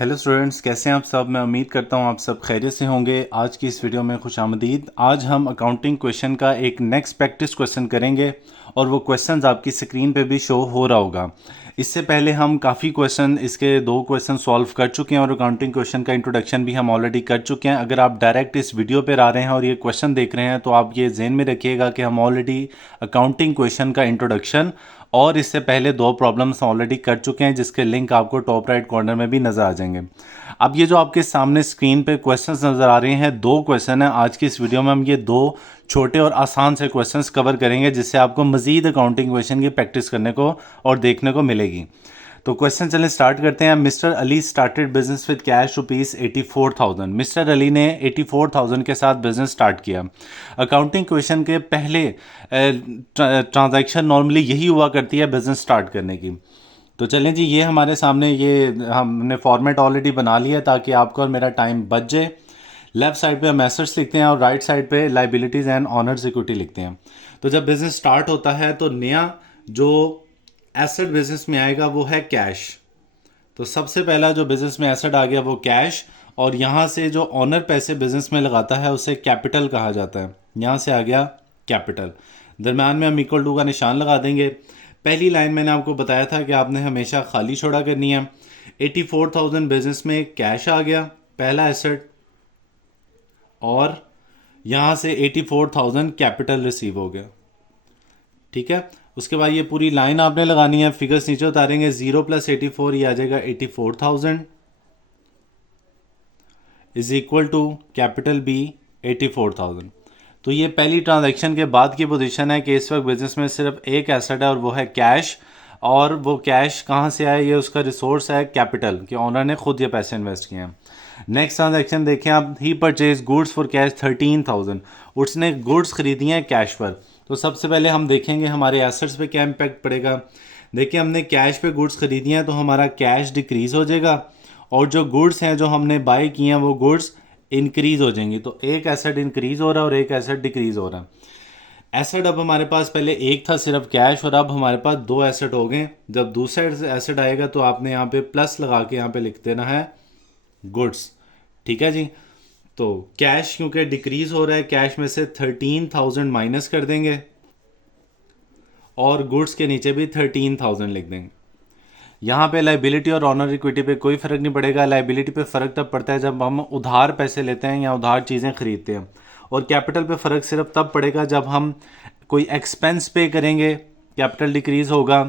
Hello students, कैसे हैं आप सब। मैं उम्मीद करता हूं आप सब खैरियत से होंगे। आज की इस वीडियो में खुशामदीद। आज हम अकाउंटिंग क्वेश्चन का एक नेक्स्ट प्रैक्टिस क्वेश्चन करेंगे और वो क्वेश्चंस आपकी स्क्रीन पे भी शो हो रहा होगा। इससे पहले हम काफ़ी क्वेश्चन, इसके 2 क्वेश्चन सॉल्व कर चुके हैं और अकाउंटिंग क्वेश्चन का इंट्रोडक्शन भी हम ऑलरेडी कर चुके हैं। अगर आप डायरेक्ट इस वीडियो पर आ रहे हैं और ये क्वेश्चन देख रहे हैं तो आप ये ज़हन में रखिएगा कि हम ऑलरेडी अकाउंटिंग क्वेश्चन का इंट्रोडक्शन और इससे पहले 2 प्रॉब्लम्स ऑलरेडी कर चुके हैं, जिसके लिंक आपको टॉप राइट कॉर्नर में भी नज़र आ जाएंगे। अब ये जो आपके सामने स्क्रीन पे क्वेश्चंस नज़र आ रहे हैं, 2 क्वेश्चन हैं। आज की इस वीडियो में हम ये 2 छोटे और आसान से क्वेश्चंस कवर करेंगे, जिससे आपको मजीद अकाउंटिंग क्वेश्चन की प्रैक्टिस करने को और देखने को मिलेगी। तो क्वेश्चन चलें स्टार्ट करते हैं। Mister Ali started business with cash ₹84,000। Mister Ali ने 84,000 के साथ बिजनेस स्टार्ट किया। अकाउंटिंग क्वेश्चन के पहले ट्रांजैक्शन नॉर्मली यही हुआ करती है बिजनेस स्टार्ट करने की। तो चलें जी, ये हमारे सामने ये हमने फॉर्मेट ऑलरेडी बना लिया है ताकि आपका और मेरा टाइम बच जाए। लेफ्ट साइड पे हम एसेट्स लिखते हैं और राइट साइड पे लाइबिलिटीज़ एंड ऑनर्स इक्विटी लिखते हैं। तो जब बिजनेस स्टार्ट होता है तो नया जो एसेट बिजनेस में आएगा वो है कैश। तो सबसे पहला जो बिजनेस में एसेट आ गया वो कैश, और यहाँ से जो ऑनर पैसे बिजनेस में लगाता है उसे कैपिटल कहा जाता है। यहाँ से आ गया कैपिटल। दरम्यान में हम इक्वल टू का निशान लगा देंगे। पहली लाइन मैंने आपको बताया था कि आपने हमेशा खाली छोड़ा करनी है। 84,000 बिजनेस में कैश आ गया, पहला एसेट, और यहाँ से 84,000 कैपिटल रिसीव हो गया। ठीक है, उसके बाद ये पूरी लाइन आपने लगानी है। फिगर्स नीचे उतारेंगे, 0 + 84 ये आ जाएगा 84,000 is equal to capital B 84,000। तो ये पहली ट्रांजैक्शन के बाद की पोजीशन है कि इस वक्त बिजनेस में सिर्फ एक एसेट है और वो है कैश। और वो कैश कहाँ से आया, ये उसका रिसोर्स है कैपिटल, कि ओनर ने खुद ये पैसे इन्वेस्ट किए हैं। नेक्स्ट ट्रांजैक्शन देखें आप, ही परचेज गुड्स फॉर कैश 13,000। उसने गुड्स खरीदी हैं कैश पर। तो सबसे पहले हम देखेंगे हमारे एसेट्स पे क्या इम्पैक्ट पड़ेगा। देखिए, हमने कैश पे गुड्स खरीदी हैं तो हमारा कैश डिक्रीज हो जाएगा, और जो गुड्स हैं जो हमने बाय किए हैं वो गुड्स इंक्रीज हो जाएंगी। तो एक एसेट इंक्रीज हो रहा है और एक एसेट डिक्रीज हो रहा है। एसेट अब हमारे पास पहले एक था सिर्फ कैश, और अब हमारे पास 2 एसेट हो गए। जब दूसरा एसेट आएगा तो आपने यहाँ पे प्लस लगा के यहाँ पे लिख देना है गुड्स। ठीक है जी। तो कैश क्योंकि डिक्रीज हो रहा है, कैश में से 13,000 माइनस कर देंगे और गुड्स के नीचे भी 13,000 लिख देंगे। यहाँ पे लाइबिलिटी और ऑनर इक्विटी पे कोई फ़र्क नहीं पड़ेगा। लाइबिलिटी पे फ़र्क तब पड़ता है जब हम उधार पैसे लेते हैं या उधार चीज़ें खरीदते हैं, और कैपिटल पे फ़र्क सिर्फ तब पड़ेगा जब हम कोई एक्सपेंस पे करेंगे, कैपिटल डिक्रीज़ होगा।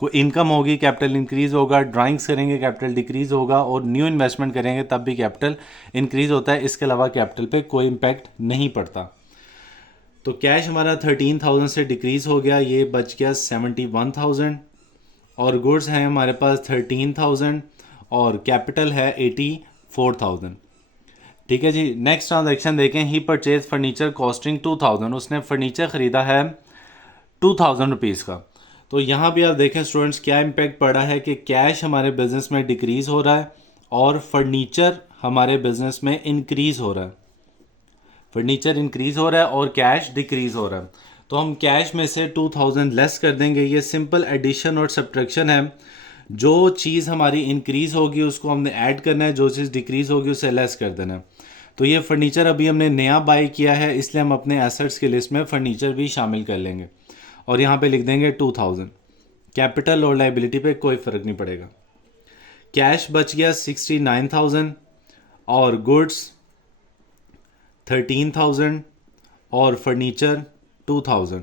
कोई इनकम होगी, कैपिटल इंक्रीज़ होगा। ड्राइंग्स करेंगे, कैपिटल डिक्रीज़ होगा। और न्यू इन्वेस्टमेंट करेंगे तब भी कैपिटल इंक्रीज़ होता है। इसके अलावा कैपिटल पे कोई इम्पैक्ट नहीं पड़ता। तो कैश हमारा 13,000 से डिक्रीज़ हो गया, ये बच गया 71,000, और गुड्स हैं हमारे पास 13,000 और कैपिटल है 84,000। ठीक है जी। नेक्स्ट ट्रांजैक्शन देखें, ही परचेज फर्नीचर कॉस्टिंग 2,000। उसने फर्नीचर ख़रीदा है 2,000 रुपीज़ का। तो यहाँ भी आप देखें स्टूडेंट्स क्या इम्पैक्ट पड़ा है कि कैश हमारे बिजनेस में डिक्रीज़ हो रहा है और फर्नीचर हमारे बिजनेस में इंक्रीज़ हो रहा है। फर्नीचर इंक्रीज़ हो रहा है और कैश डिक्रीज़ हो रहा है। तो हम कैश में से 2,000 लेस कर देंगे। ये सिंपल एडिशन और सब्ट्रैक्शन है। जो चीज़ हमारी इंक्रीज़ होगी उसको हमने ऐड करना है, जो चीज़ डिक्रीज़ होगी उसे लेस कर देना है। तो ये फर्नीचर अभी हमने नया बाय किया है, इसलिए हम अपने एसेट्स की लिस्ट में फर्नीचर भी शामिल कर लेंगे और यहाँ पे लिख देंगे 2,000। कैपिटल और लाइबिलिटी पे कोई फ़र्क नहीं पड़ेगा। कैश बच गया 69,000 और गुड्स 13,000 और furniture 2,000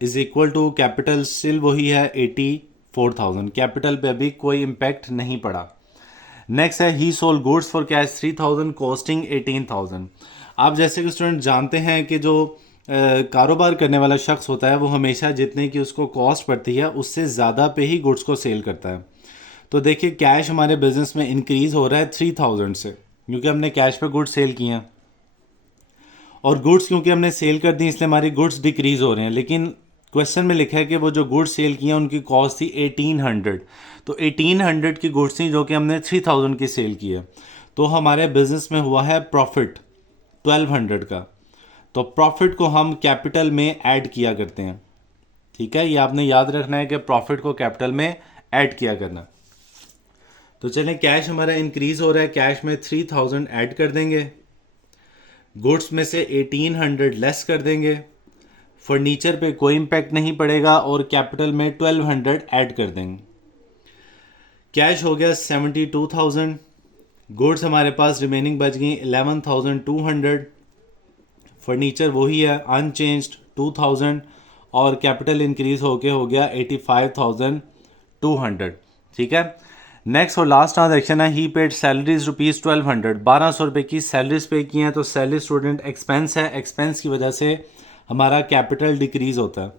is equal to capital still वही है 84,000। कैपिटल पे अभी कोई इम्पैक्ट नहीं पड़ा। नेक्स्ट है, ही sold goods for cash 3,000 costing 18,000। आप जैसे कि स्टूडेंट जानते हैं कि जो कारोबार करने वाला शख्स होता है वो हमेशा जितने की उसको कॉस्ट पड़ती है उससे ज़्यादा पे ही गुड्स को सेल करता है। तो देखिए, कैश हमारे बिजनेस में इंक्रीज़ हो रहा है 3,000 से, क्योंकि हमने कैश पे गुड्स सेल किए हैं, और गुड्स क्योंकि हमने सेल कर दी इसलिए हमारी गुड्स डिक्रीज़ हो रहे हैं। लेकिन क्वेश्चन में लिखा है कि वो जो गुड्स सेल किए हैं उनकी कॉस्ट थी 1,800। तो 1,800 की गुड्स थी जो कि हमने 3,000 की सेल की है। तो हमारे बिजनेस में हुआ है प्रॉफिट 1,200 का। तो प्रॉफिट को हम कैपिटल में ऐड किया करते हैं। ठीक है, ये आपने याद रखना है कि प्रॉफिट को कैपिटल में ऐड किया करना। तो चलें, कैश हमारा इंक्रीज हो रहा है, कैश में 3000 ऐड कर देंगे, गुड्स में से 1800 लेस कर देंगे, फर्नीचर पे कोई इम्पैक्ट नहीं पड़ेगा और कैपिटल में 1200 ऐड कर देंगे। कैश हो गया 72,000, गुड्स हमारे पास रिमेनिंग बच गई 11,200, फर्नीचर वही है अनचेंज्ड 2000 और कैपिटल इंक्रीज होके हो गया 85,200। ठीक है, नेक्स्ट और लास्ट ट्रांजेक्शन है, ही पेड सैलरीज रुपीज़ 1200, 1200 रुपये की सैलरीज पे की हैं। तो सैलरी स्टूडेंट एक्सपेंस है, एक्सपेंस की वजह से हमारा कैपिटल डिक्रीज होता है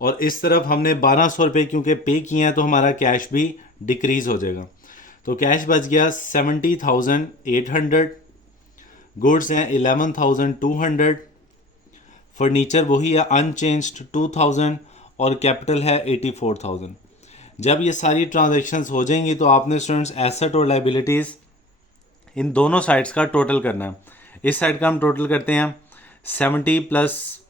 और इस तरफ हमने 1200 रुपये क्योंकि पे किए हैं तो हमारा कैश भी डिक्रीज हो जाएगा। तो कैश बच गया 70,800, गुड्स हैं 11,200, फर्नीचर वही है अनचेंज्ड 2000 और कैपिटल है 84,000। जब ये सारी ट्रांजैक्शंस हो जाएंगी तो आपने स्टूडेंट्स एसेट और लाइबिलिटीज़ इन दोनों साइड्स का टोटल करना है। इस साइड का हम टोटल करते हैं 70 प्लस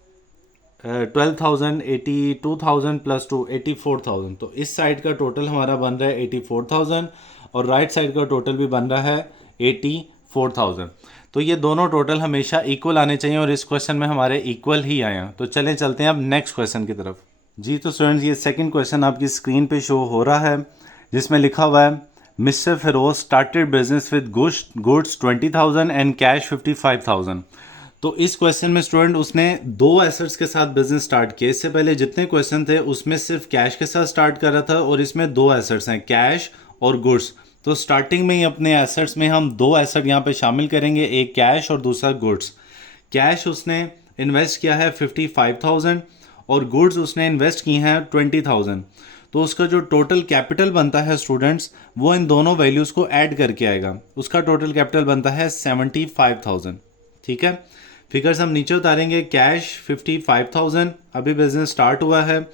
12,000 82,000 प्लस 2 84,000। तो इस साइड का टोटल हमारा बन रहा है 84,000 और राइट साइड का टोटल भी बन रहा है 84,000। तो ये दोनों टोटल हमेशा इक्वल आने चाहिए और इस क्वेश्चन में हमारे इक्वल ही आए हैं। तो चलें चलते हैं अब नेक्स्ट क्वेश्चन की तरफ। जी तो स्टूडेंट्स, ये सेकंड क्वेश्चन आपकी स्क्रीन पे शो हो रहा है जिसमें लिखा हुआ है mister Firoz started business with goods 20,000 and cash 55,000। तो इस क्वेश्चन में स्टूडेंट उसने दो एसेट्स के साथ बिजनेस स्टार्ट किया। इससे पहले जितने क्वेश्चन थे उसमें सिर्फ कैश के साथ स्टार्ट कर रहा था और इसमें दो एसेट्स हैं, कैश और गुड्स। तो स्टार्टिंग में ही अपने एसेट्स में हम दो एसेट यहाँ पे शामिल करेंगे, एक कैश और दूसरा गुड्स। कैश उसने इन्वेस्ट किया है 55,000 और गुड्स उसने इन्वेस्ट की हैं 20,000। तो उसका जो टोटल कैपिटल बनता है स्टूडेंट्स वो इन दोनों वैल्यूज़ को ऐड करके आएगा। उसका टोटल कैपिटल बनता है 75,000। ठीक है, फिगर्स हम नीचे उतारेंगे। कैश 55,000 अभी बिजनेस स्टार्ट हुआ है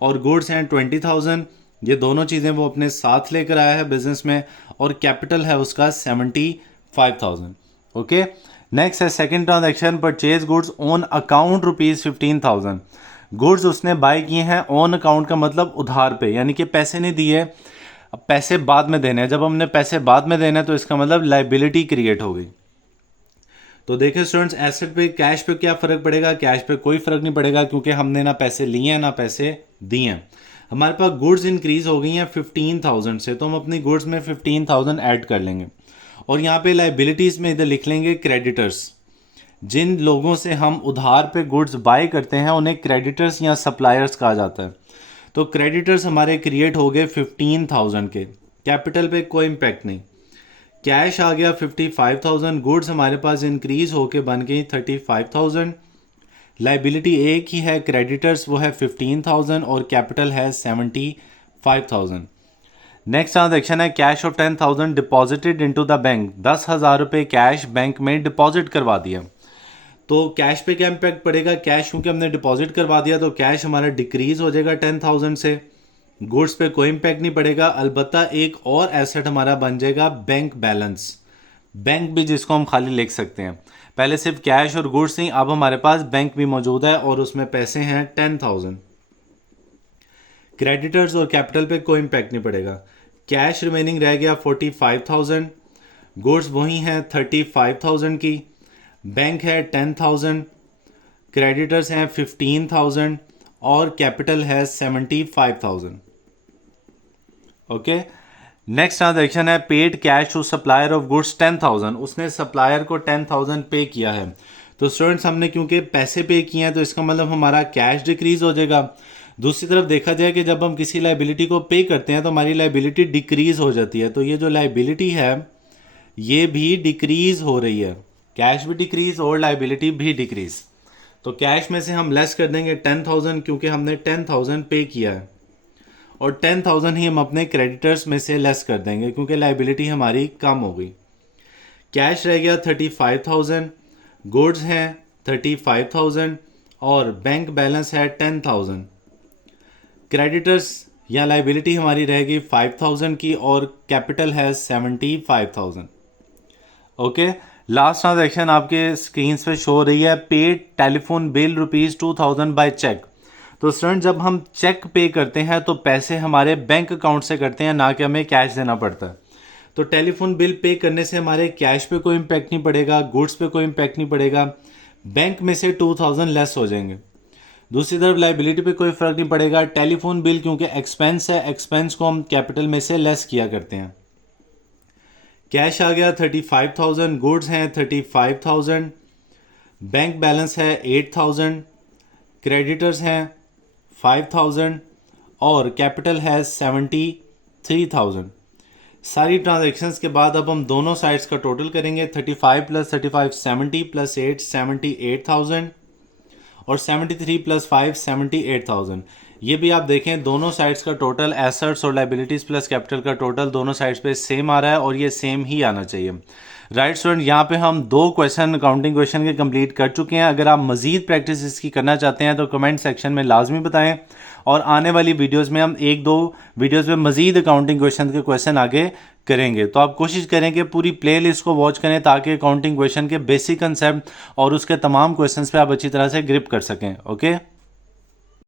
और गुड्स हैं 20,000। ये दोनों चीज़ें वो अपने साथ लेकर आया है बिजनेस में और कैपिटल है उसका 75,000। ओके, नेक्स्ट है second transaction, purchase goods on account rupees 15,000। Goods उसने बाय किए हैं ऑन अकाउंट का मतलब उधार पे, यानी कि पैसे नहीं दिए, अब पैसे बाद में देने हैं। जब हमने पैसे बाद में देने हैं तो इसका मतलब लाइबिलिटी क्रिएट हो गई। तो देखें स्टूडेंट्स, एसेट पे कैश पे क्या फ़र्क पड़ेगा? कैश पे कोई फ़र्क नहीं पड़ेगा क्योंकि हमने ना पैसे लिए हैं ना पैसे दिए हैं। हमारे पास गुड्स इंक्रीज हो गई हैं 15,000 से, तो हम अपनी गुड्स में 15,000 ऐड कर लेंगे और यहाँ पे लाइबिलिटीज़ में इधर लिख लेंगे क्रेडिटर्स। जिन लोगों से हम उधार पे गुड्स बाय करते हैं उन्हें क्रेडिटर्स या सप्लायर्स कहा जाता है। तो क्रेडिटर्स हमारे क्रिएट हो गए 15,000 के, कैपिटल पे कोई इम्पैक्ट नहीं। कैश आ गया 55,000, गुड्स हमारे पास इंक्रीज होके बन गई 35,000। लाइबिलिटी एक ही है, क्रेडिटर्स वो है 15,000 और कैपिटल है 75,000। नेक्स्ट ट्रांजेक्शन है cash of 10,000 deposited into the bank. 10,000 रुपये कैश बैंक में डिपॉजिट करवा दिया। तो कैश पे क्या इम्पैक्ट पड़ेगा? कैश क्योंकि हमने डिपॉजिट करवा दिया तो कैश हमारा डिक्रीज हो जाएगा 10,000 से। गुड्स पे कोई इम्पैक्ट नहीं पड़ेगा, अलबत्ता एक और एसेट हमारा बन जाएगा बैंक बैलेंस। बैंक भी जिसको हम खाली लिख सकते हैं। पहले सिर्फ कैश और गुड्स थी, अब हमारे पास बैंक भी मौजूद है और उसमें पैसे हैं 10,000। क्रेडिटर्स और कैपिटल पे कोई इम्पैक्ट नहीं पड़ेगा। कैश रिमेनिंग रह गया 45,000, गुड्स वही हैं 35,000 की, बैंक है 10,000, क्रेडिटर्स हैं 15,000 और कैपिटल है 75,000। ओके, नेक्स्ट ट्रांजेक्शन है paid cash to supplier of goods 10,000। उसने सप्लायर को 10,000 पे किया है। तो स्टूडेंट्स हमने क्योंकि पैसे पे किए हैं तो इसका मतलब हमारा कैश डिक्रीज हो जाएगा। दूसरी तरफ देखा जाए कि जब हम किसी लाइबिलिटी को पे करते हैं तो हमारी लाइबिलिटी डिक्रीज हो जाती है। तो ये जो लाइबिलिटी है ये भी डिक्रीज हो रही है, कैश भी डिक्रीज और लाइबिलिटी भी डिक्रीज। तो कैश में से हम लेस कर देंगे 10,000 क्योंकि हमने 10,000 पे किया है और 10,000 ही हम अपने क्रेडिटर्स में से लेस कर देंगे क्योंकि लाइबिलिटी हमारी कम हो गई। कैश रह गया 35,000, गुड्स हैं 35,000 और बैंक बैलेंस है 10,000। क्रेडिटर्स या लाइबिलिटी हमारी रह गई 5,000 की और कैपिटल है 75,000। ओके, लास्ट ट्रांजेक्शन आपके स्क्रीन पे शो हो रही है paid telephone bill rupees 2,000 by cheque. तो स्टूडेंट जब हम चेक पे करते हैं तो पैसे हमारे बैंक अकाउंट से करते हैं, ना कि हमें कैश देना पड़ता है। तो टेलीफोन बिल पे करने से हमारे कैश पे कोई इम्पैक्ट नहीं पड़ेगा, गुड्स पे कोई इम्पैक्ट नहीं पड़ेगा, बैंक में से 2000 लेस हो जाएंगे। दूसरी तरफ लाइबिलिटी पे कोई फर्क नहीं पड़ेगा। टेलीफोन बिल क्योंकि एक्सपेंस है, एक्सपेंस को हम कैपिटल में से लेस किया करते हैं। कैश आ गया 35,000, गुड्स हैं 35,000, बैंक बैलेंस है 8,000, क्रेडिटर्स हैं 5,000 और कैपिटल है 73,000। सारी ट्रांजैक्शंस के बाद अब हम दोनों साइड्स का टोटल करेंगे। 35 प्लस 35 70 प्लस 8 78,000 और 73 प्लस 5 78,000। ये भी आप देखें दोनों साइड्स का टोटल एसेट्स और लाइबिलिटीज़ प्लस कैपिटल का टोटल दोनों साइड्स पे सेम आ रहा है और ये सेम ही आना चाहिए। राइट स्टूडेंट, यहाँ पे हम 2 क्वेश्चन अकाउंटिंग क्वेश्चन के कंप्लीट कर चुके हैं। अगर आप मजीद प्रैक्टिस इसकी करना चाहते हैं तो कमेंट सेक्शन में लाजमी बताएं और आने वाली वीडियोस में हम 1-2 वीडियोस में मजीद अकाउंटिंग के क्वेश्चन आगे करेंगे। तो आप कोशिश करें कि पूरी प्ले लिस्ट को वॉच करें ताकि अकाउंटिंग क्वेश्चन के बेसिक कंसेप्ट और उसके तमाम क्वेश्चंस पे आप अच्छी तरह से ग्रिप कर सकें। ओके।